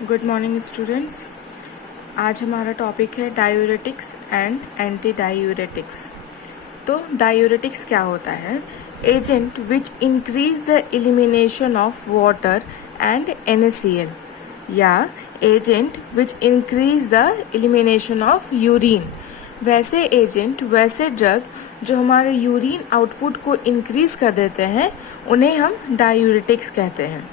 Good morning students. आज हमारा topic है डायूरेटिक्स एंड एंटी डायूरेटिक्स। तो डायूरेटिक्स क्या होता है? Agent which increase the elimination of water and NaCl, या agent which increase the elimination of urine. वैसे एजेंट, वैसे ड्रग जो हमारे यूरिन आउटपुट को इंक्रीज कर देते हैं उन्हें हम डायूरेटिक्स कहते हैं।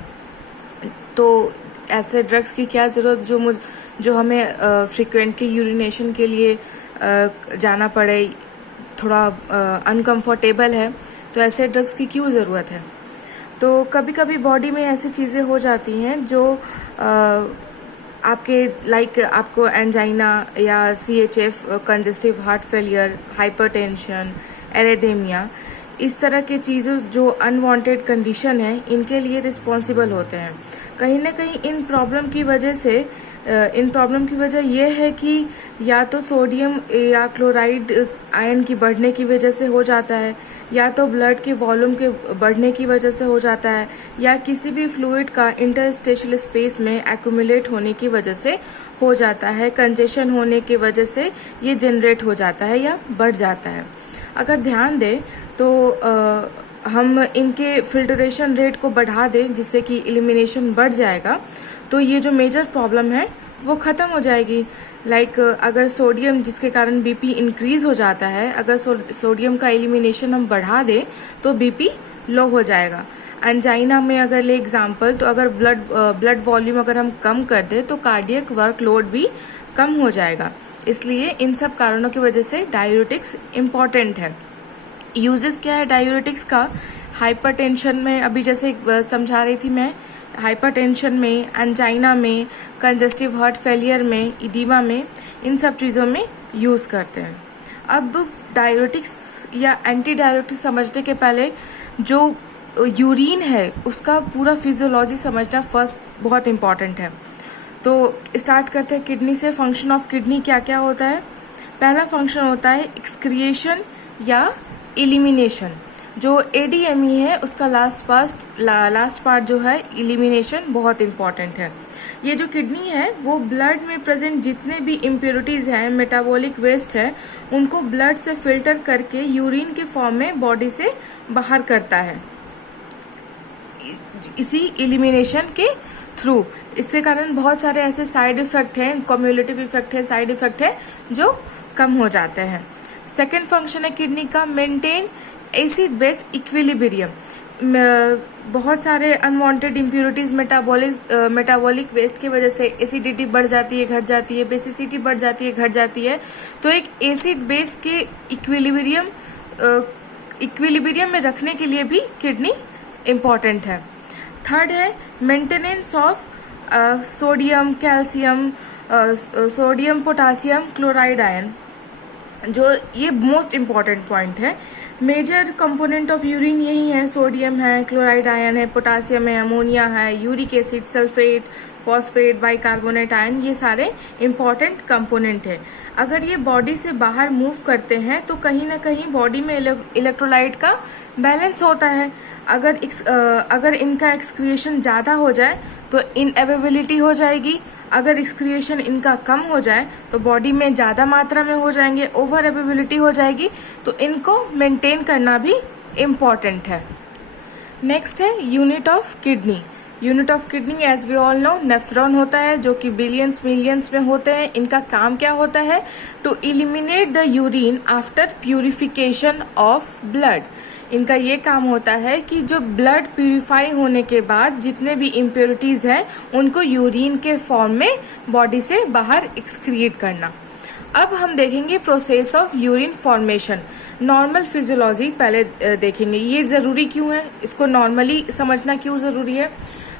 तो ऐसे ड्रग्स की क्या ज़रूरत जो हमें फ्रिक्वेंटली यूरिनेशन के लिए जाना पड़े, थोड़ा अनकंफर्टेबल है, तो ऐसे ड्रग्स की क्यों ज़रूरत है? तो कभी कभी बॉडी में ऐसी चीज़ें हो जाती हैं जो आपको एंजाइना या CHF, congestive heart failure, hypertension, arrhythmia, इस तरह के चीज़ों जो अनवांटेड कंडीशन है इनके लिए रिस्पॉन्सिबल होते हैं। कहीं ना कहीं इन प्रॉब्लम की वजह यह है कि या तो सोडियम या क्लोराइड आयन की बढ़ने की वजह से हो जाता है, या तो ब्लड के वॉल्यूम के बढ़ने की वजह से हो जाता है, या किसी भी फ्लूइड का इंटरस्टेशियल स्पेस में एक्यूमुलेट होने की वजह से हो जाता है, कंजेशन होने की वजह से ये जनरेट हो जाता है या बढ़ जाता है। अगर ध्यान दें तो हम इनके फिल्ट्रेशन रेट को बढ़ा दें जिससे कि एलिमिनेशन बढ़ जाएगा, तो ये जो मेजर प्रॉब्लम है वो ख़त्म हो जाएगी। अगर सोडियम, जिसके कारण BP इंक्रीज हो जाता है, अगर सोडियम का एलिमिनेशन हम बढ़ा दें तो BP लो हो जाएगा। एंजाइना में अगर ले एग्जाम्पल, तो अगर ब्लड वॉल्यूम अगर हम कम कर दें तो कार्डियक वर्कलोड भी कम हो जाएगा। इसलिए इन सब कारणों की वजह से डायूरेटिक्स इम्पॉर्टेंट है। यूजेस क्या है डायूरेटिक्स का? हाइपरटेंशन में, अभी जैसे समझा रही थी मैं, हाइपरटेंशन में, एंजाइना में, कंजेस्टिव हार्ट फेलियर में, इडीमा में, इन सब चीज़ों में यूज़ करते हैं। अब डायूरेटिक्स या एंटी डायूरेटिक्स समझने के पहले जो यूरिन है उसका पूरा फिजियोलॉजी समझना फर्स्ट बहुत इम्पॉर्टेंट है। तो स्टार्ट करते हैं किडनी से। फंक्शन ऑफ किडनी क्या क्या होता है? पहला फंक्शन होता है एक्सक्रिएशन या एलिमिनेशन। जो ADME है उसका लास्ट पार्ट जो है एलिमिनेशन, बहुत इम्पॉर्टेंट है। ये जो किडनी है वो ब्लड में प्रेजेंट जितने भी इम्प्योरिटीज़ हैं, मेटाबॉलिक वेस्ट है, उनको ब्लड से फिल्टर करके यूरिन के फॉर्म में बॉडी से बाहर करता है, इसी एलिमिनेशन के थ्रू। इसके कारण बहुत सारे ऐसे साइड इफेक्ट हैं, कम्युलेटिव इफेक्ट है, साइड इफेक्ट है जो कम हो जाते हैं। सेकेंड फंक्शन है किडनी का मेंटेन एसिड बेस इक्विलिब्रियम। बहुत सारे अनवांटेड इम्प्योरिटीज, मेटाबॉलिक वेस्ट की वजह से एसिडिटी बढ़ जाती है, घट जाती है, बेसिसिटी बढ़ जाती है, घट जाती है। तो एक एसिड बेस के इक्विलिब्रियम में रखने के लिए भी किडनी इम्पॉर्टेंट है। थर्ड है maintenance of sodium, calcium, sodium potassium chloride ion, जो ये मोस्ट इम्पॉर्टेंट पॉइंट है। मेजर कंपोनेंट ऑफ यूरिन यही है, सोडियम है, क्लोराइड आयन है, पोटासियम है, अमोनिया है, uric acid, sulphate, phosphate, bicarbonate ion, ये सारे इम्पॉर्टेंट कंपोनेंट है। अगर ये बॉडी से बाहर मूव करते हैं तो कहीं ना कहीं बॉडी में इलेक्ट्रोलाइट का बैलेंस होता है। अगर इनका एक्सक्रिएशन ज़्यादा हो जाए तो इनएवेबिलिटी हो जाएगी, अगर एक्सक्रिएशन इनका कम हो जाए तो बॉडी में ज़्यादा मात्रा में हो जाएंगे, ओवर एवेबिलिटी हो जाएगी। तो इनको मेंटेन करना भी इम्पॉर्टेंट है। नेक्स्ट है unit of kidney. Unit of kidney as we all know nephron होता है, जो कि बिलियंस मिलियंस में होते हैं। इनका काम क्या होता है? To eliminate the urine after purification of blood. इनका ये काम होता है कि जो ब्लड प्यूरिफाई होने के बाद जितने भी इम्प्योरिटीज़ हैं उनको यूरिन के फॉर्म में बॉडी से बाहर एक्सक्रिएट करना। अब हम देखेंगे process of urine formation. Normal physiology पहले देखेंगे। ये ज़रूरी क्यों है, इसको नॉर्मली समझना क्यों ज़रूरी है?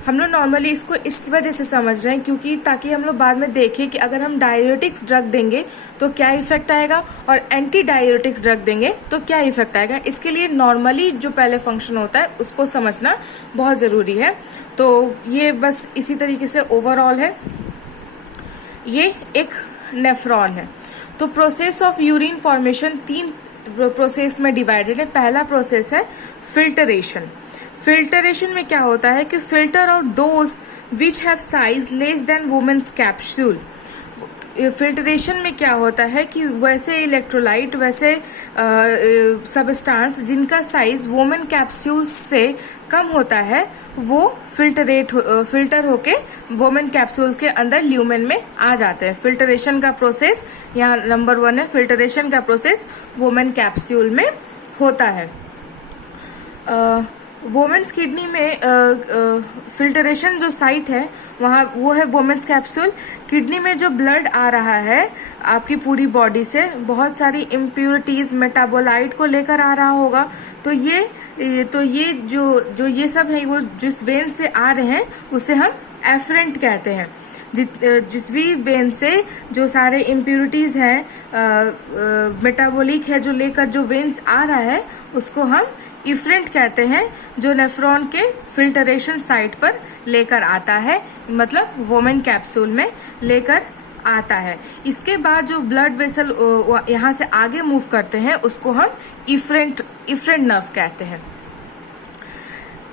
हम लोग नॉर्मली इसको इस वजह से समझ रहे हैं क्योंकि ताकि हम लोग बाद में देखें कि अगर हम डायूरेटिक्स ड्रग देंगे तो क्या इफेक्ट आएगा और एंटी डायूरेटिक्स ड्रग देंगे तो क्या इफेक्ट आएगा। इसके लिए नॉर्मली जो पहले फंक्शन होता है उसको समझना बहुत ज़रूरी है। तो ये बस इसी तरीके से ओवरऑल है। ये एक नेफ्रॉन है। तो process of urine formation 3 process में डिवाइडेड है। पहला प्रोसेस है फिल्टरेशन। फिल्टरेशन में क्या होता है कि फिल्टर और those which have size less than Bowman's capsule. Filtration में क्या होता है कि वैसे इलेक्ट्रोलाइट, वैसे सबस्टांस जिनका साइज वुमेन कैप्सूल्स से कम होता है वो फिल्टर होके वुमेन कैप्सूल्स के अंदर ल्यूमेन में आ जाते हैं। फिल्ट्रेशन का प्रोसेस यहाँ नंबर 1 है, फिल्ट्रेशन का प्रोसेस वुमेन कैप्सूल में होता है। वुमेन्स किडनी में फिल्ट्रेशन जो साइट है वहाँ वो है वुमेन्स कैप्सूल। किडनी में जो ब्लड आ रहा है आपकी पूरी बॉडी से बहुत सारी इम्प्योरिटीज मेटाबोलाइट को लेकर आ रहा होगा, तो ये जो ये सब है वो जिस वेन से आ रहे हैं उसे हम एफरेंट कहते हैं। जिस भी वेन से जो सारे इम्प्योरिटीज हैं मेटाबॉलिक है जो लेकर जो वेन्स आ रहा है उसको हम इफरेंट कहते हैं, जो नेफ्रॉन के फिल्ट्रेशन साइट पर लेकर आता है, मतलब वुमेन कैप्सूल में लेकर आता है। इसके बाद जो ब्लड वेसल यहाँ से आगे मूव करते हैं उसको हम इफरेंट नर्व कहते हैं।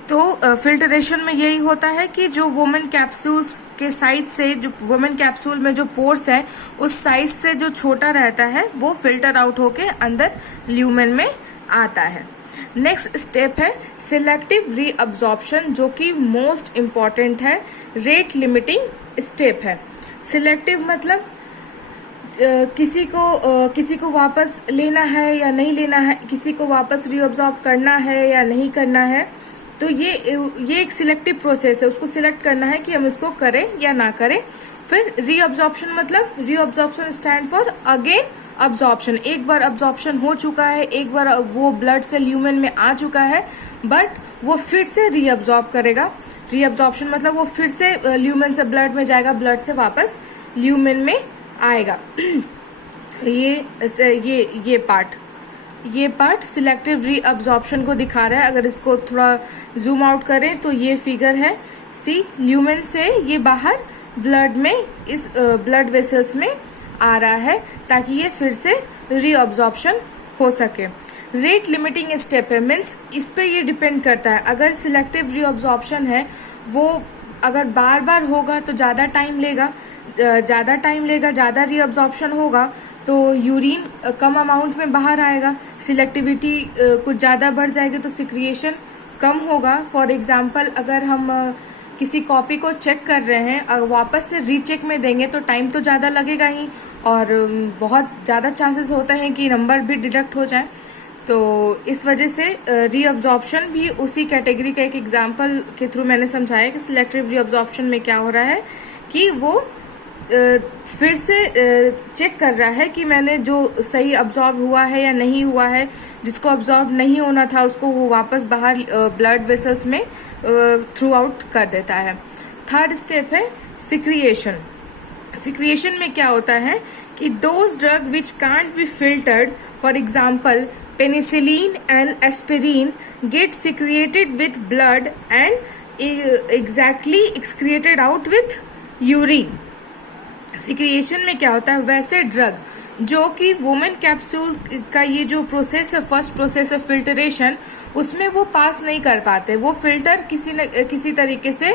तो फिल्ट्रेशन में यही होता है कि जो वुमेन कैप्सूल्स के साइज से, जो वुमेन कैप्सूल में जो पोर्स है उस साइज से जो छोटा रहता है वो फिल्टर आउट होके अंदर ल्यूमेन में आता है। नेक्स्ट स्टेप है सिलेक्टिव रीअब्जॉर्प्शन, जो कि मोस्ट इम्पॉर्टेंट है, रेट लिमिटिंग स्टेप है। सिलेक्टिव मतलब किसी को वापस लेना है या नहीं लेना है, किसी को वापस रीअब्जॉर्ब करना है या नहीं करना है, तो ये एक सिलेक्टिव प्रोसेस है। उसको सिलेक्ट करना है कि हम इसको करें या ना करें। फिर रीअब्जॉर्प्शन मतलब reabsorption stand for again absorption. एक बार अब्जॉर्प्शन हो चुका है, एक बार वो ब्लड से ल्यूमेन में आ चुका है, बट वो फिर से रीअब्जॉर्ब करेगा। रीअब्जॉर्प्शन मतलब वो फिर से ल्यूमेन से ब्लड में जाएगा, ब्लड से वापस ल्यूमेन में आएगा। ये पार्ट सिलेक्टिव रीअब्जॉर्प्शन को दिखा रहा है। अगर इसको थोड़ा जूम आउट करें तो ये फिगर है, सी ल्यूमेन से ये बाहर ब्लड में इस ब्लड वेसल्स में आ रहा है ताकि ये फिर से रीअब्जॉर्प्शन हो सके। रेट लिमिटिंग स्टेप है, मीन्स इस पे ये डिपेंड करता है। अगर सिलेक्टिव रीअब्जॉर्प्शन है वो अगर बार बार होगा तो ज़्यादा टाइम लेगा, ज़्यादा रीअब्जॉर्प्शन होगा तो यूरिन कम अमाउंट में बाहर आएगा, सिलेक्टिविटी कुछ ज़्यादा बढ़ जाएगी तो सिक्रिएशन कम होगा। फॉर एग्जाम्पल अगर हम किसी कॉपी को चेक कर रहे हैं और वापस से रीचेक में देंगे तो टाइम तो ज़्यादा लगेगा ही और बहुत ज़्यादा चांसेस होते हैं कि नंबर भी डिडक्ट हो जाए। तो इस वजह से रीअब्जॉर्प्शन भी उसी कैटेगरी का एक एग्जांपल के थ्रू मैंने समझाया कि सिलेक्टिव रीअब्जॉर्प्शन में क्या हो रहा है कि वो फिर से चेक कर रहा है कि मैंने जो सही अब्जॉर्ब हुआ है या नहीं हुआ है, जिसको अब्जॉर्ब नहीं होना था उसको वो वापस बाहर ब्लड वेसल्स में थ्रू आउट कर देता है। थर्ड स्टेप है सिक्रिएशन। सिक्रिएशन में क्या होता है कि those drug which can't be filtered, for example penicillin and aspirin, get secreted with blood and exactly excreted out with urine. Secretion में क्या होता है, वैसे ड्रग जो कि वुमेन कैप्सूल का ये जो प्रोसेस है, फर्स्ट प्रोसेस है फिल्टरेशन, उसमें वो पास नहीं कर पाते, वो फिल्टर किसी तरीके से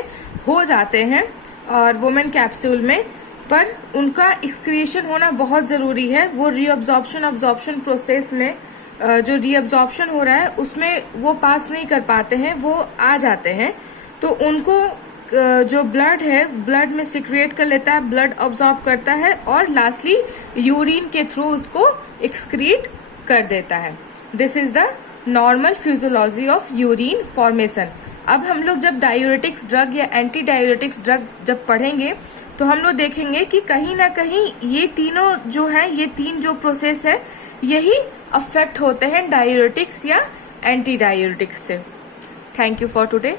हो जाते हैं और वुमेन कैप्सूल में, पर उनका एक्सक्रिएशन होना बहुत ज़रूरी है। वो अब्जॉर्प्शन प्रोसेस में जो रीअब्जॉर्प्शन हो रहा है उसमें वो पास नहीं कर पाते हैं, वो आ जाते हैं, तो उनको जो ब्लड है ब्लड में सिक्रिएट कर लेता है, ब्लड अब्जॉर्ब करता है और लास्टली यूरिन के थ्रू उसको एक्सक्रीट कर देता है। This is the normal physiology of urine formation. अब हम लोग जब डायूरेटिक्स ड्रग या एंटी डायूरेटिक्स ड्रग जब पढ़ेंगे तो हम लोग देखेंगे कि कहीं ना कहीं ये तीनों जो हैं, ये तीन जो प्रोसेस है यही अफेक्ट होते हैं डायूरेटिक्स या एंटी डायूरेटिक्स से। Thank you for today.